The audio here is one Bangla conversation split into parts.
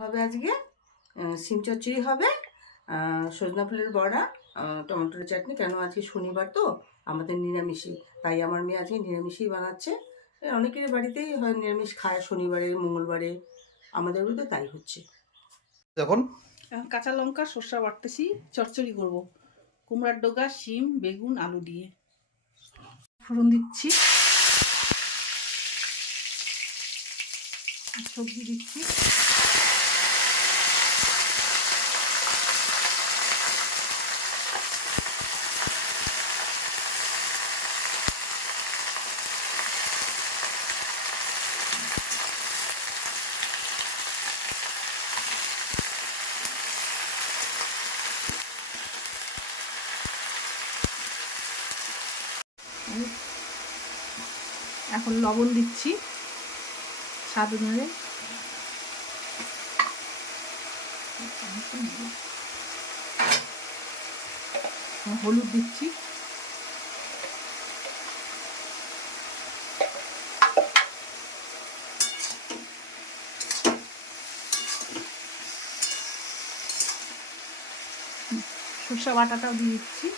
হবে আজকে সিম চচ্চড়ি হবে, সজনা ফুলের বড়া, টমেটোর চাটনি। কেন আজকে শনিবার তো আমাদের নিরামিষই, তাই আমার মেয়ে আজকে নিরামিষই বানাচ্ছে। অনেকের বাড়িতেই হয় নিরামিষ খায় শনিবারে মঙ্গলবারে, আমাদের বাড়িতে তাই হচ্ছে। এখন কাঁচা লঙ্কা সর্ষা বাটতেছি, চচ্চড়ি করব। কুমড়ার ডগা, শিম, বেগুন, আলু দিয়ে ফোড়ন দিচ্ছি, সবজি দিচ্ছি। এখন লবণ দিচ্ছি স্বাদ অনুযায়ী, হলুদ দিচ্ছি, সর্ষে বাটাটাও দিয়ে দিচ্ছি।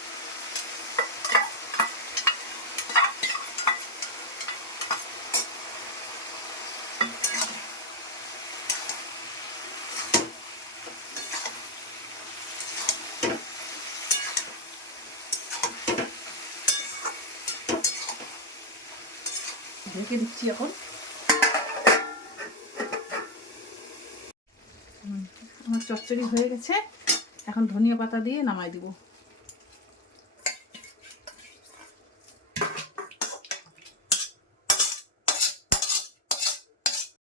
ঢেকে দিচ্ছি। এখন আমার চচ্চড়ি হয়ে গেছে, এখন ধনিয়া পাতা দিয়ে নামাই দিব।